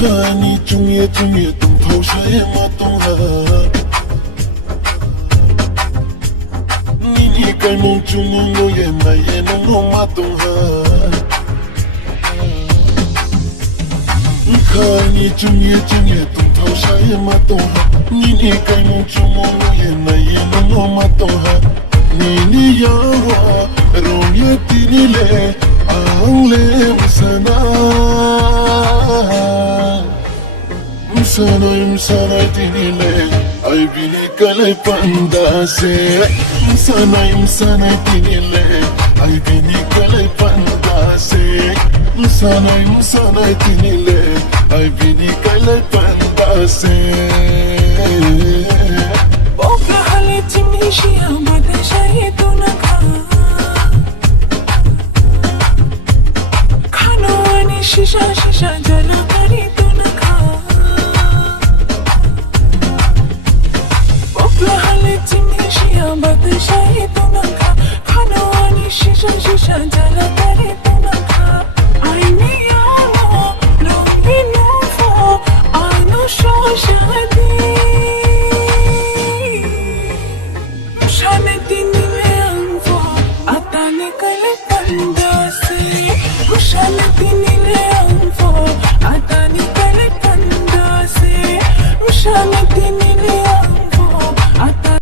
看你中夜东头上也没动哈，你该梦中梦我也没也能我没动哈。看你中夜东头上也没动哈，你该梦中梦我也没也能我没动哈。你要我容易地你嘞，昂嘞不是那。Msanay tinile ay binikalay pandase Msanay tinile ay binikalay pandase Msanay tinile ay binikalay pandase Bokla hale timnishiya badashaye tunaka Khano ani shisha jala kari tunaka Timnishiya badashaye tunaka Khano ani shisha jala kari tunaka